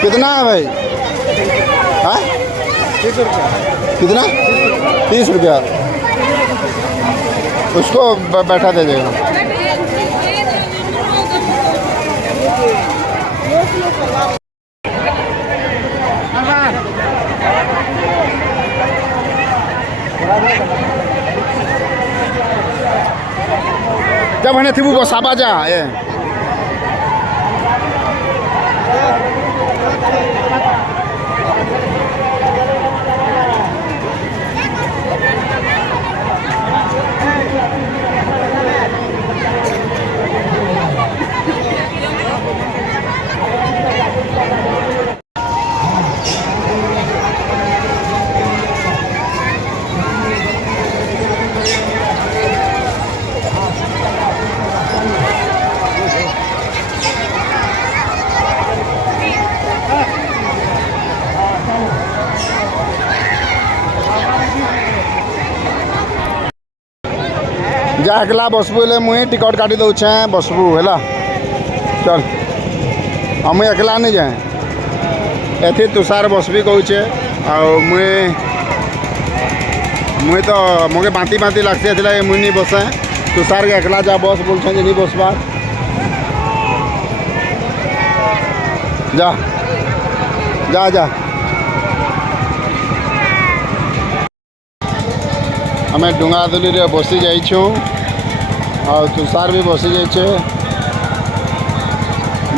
कितना है भाई? हाँ 30 रुपया। कितना? 30 रुपया। उसको बैठा दे देगा। जब हने थी वो साबा जा ये जा एकला बसबू हेले मुई टिकट काटी दौचे बसबू है चल मुई एकला नहीं जाए एथि तुषार बसबी कौचे मुई तो मुझे बांती बांती लगती है मुई नहीं बसे तुषार के एकला जा बस बोलछे नहीं बसबार जा जा जा आम डुंगादुली रे बसी जाइछू और तुषार भी बसी जाइछे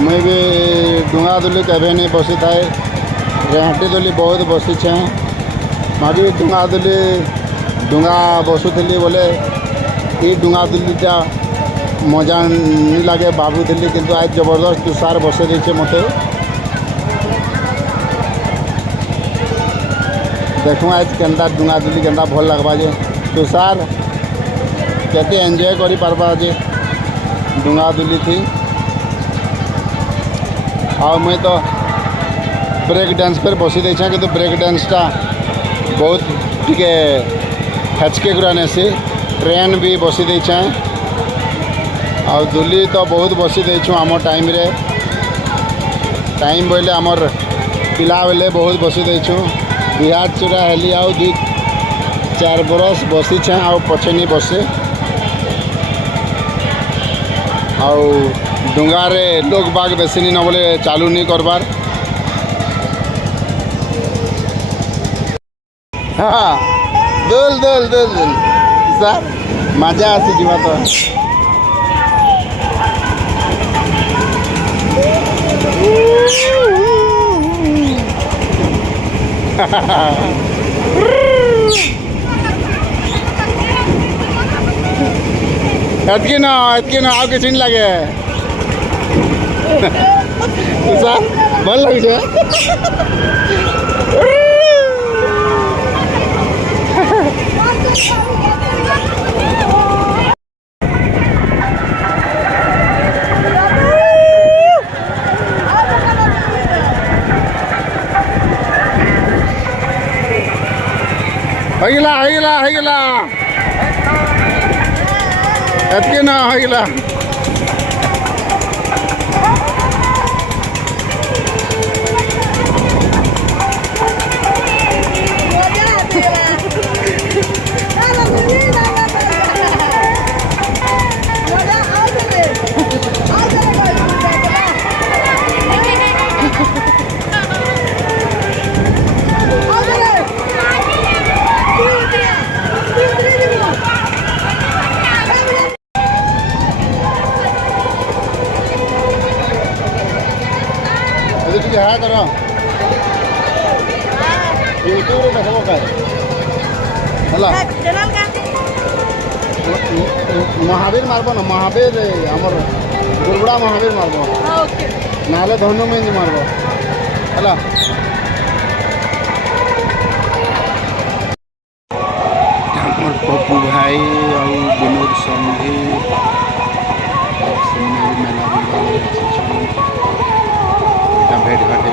मुई भी डुंगादुली केबे नहीं बसी थाए रेहाटी दुली बहुत बसी छे मैं भी डुंगादुली डुंगा बसुली बोले ये डुंगादुलीटा मजा नहीं लगे भावुली किंतु आज जबरदस्त तुषार बसई देछे मते देखूँ आज केन्ता डुंगादुली केन्ता भल लगवा जे तुषार केते एंजॉय करी पारबा जे डुंगादुली थी और मुई तो ब्रेक डांस पर बसी देछे कि ब्रेक डांसटा बहुत टिके हेचके गुरा नेसी ट्रेन भी बसी देछे और दुली तो बहुत बसी देछू आम टाइम रे टाइम बोले आमर पिला बेले बहुत बसी देछू बिहार चूड़ा हेली आउ 2-4 बरस बसी छे आ पछे नहीं बसे आउ डुंगारे लोग बाग बेसी नहीं न बोले चालू नहीं करबार हाँ दुल दुल दुल दुल सर मजा आसी जीवा तो एतकी ना आउ किसी नहीं लगे सर भल लगे हईला एतके ना हईला हाँ करो यूट्यूब में देखो का हला महावीर मारबो ना महावीर हमर गुरबड़ा महावीर मारबो ओके नाले धनु में मारबो हला हमर पप्पू भाई और विनोद संघी मेला भेट घाटे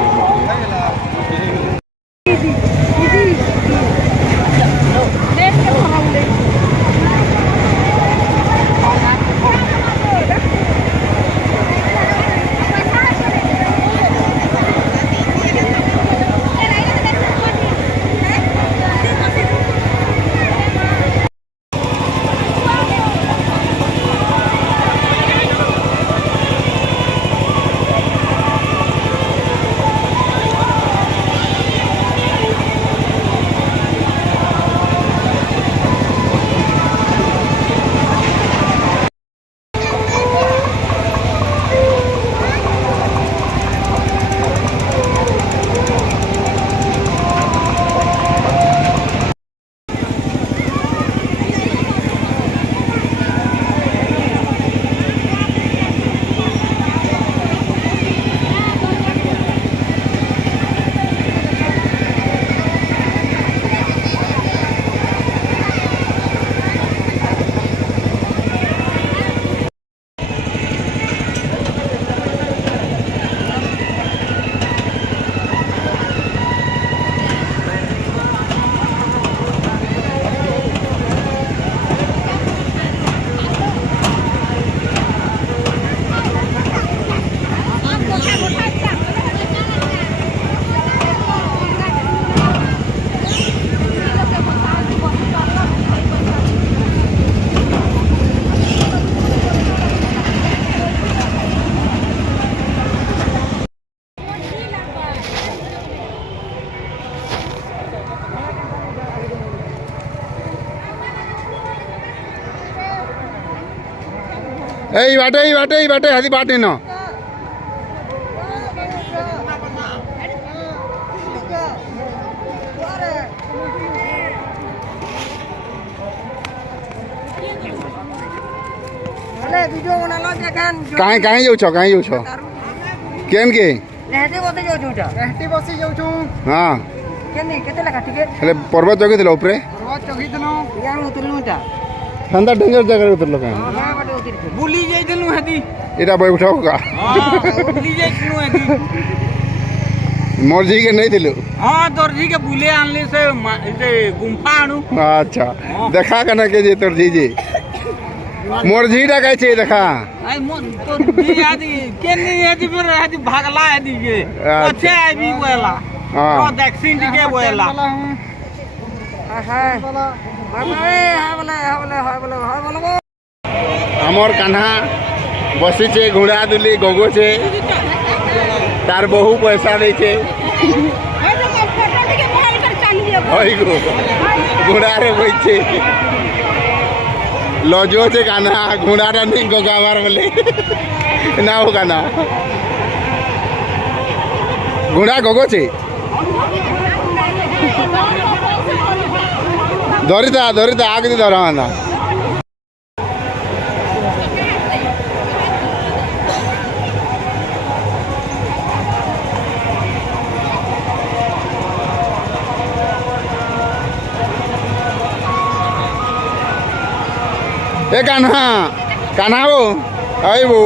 এই বাটে হাতি বাটে ন କାହିଁ ଯାଉଛ କେନ୍ କେ ହଁ ହେଲେ ପର୍ବତ ଜଗିଥିଲ ଉପରେ ହେନ୍ତା ଡେଞ୍ଜର ଜାଗାରେ ଉତରିଲ କାହିଁ ବୁଲି ଯାଇଥିଲୁ ହେଦି ଏଇଟା ବହି ଉଠାଉ କା ବୁଲି ଯାଇଥିଲୁ ହେଦି मोर जी के नहीं दिलु हाँ तोर जी के बुले आनली से गुम्फा आनु अच्छा देखा कना के जे तोर जी मोर जी टा कहै छै देखा आई मोर तोर जी आदि के नहीं आदि फिर आदि भागला आदि के अच्छे आबी बोला हां तो वैक्सीन के बोला हमर कान्हा बसी छे घोड़ा दुली गोगो छे तार बहु पैसा दे छे ओइ गो घोड़ा रे बइ छे लजो छे कान्हा घोड़ा रा नहीं गोगावार बोले ना हो कान्हा घोड़ा गोगो छे धरिता आगे धरा ना ए कान्हा वो आई वो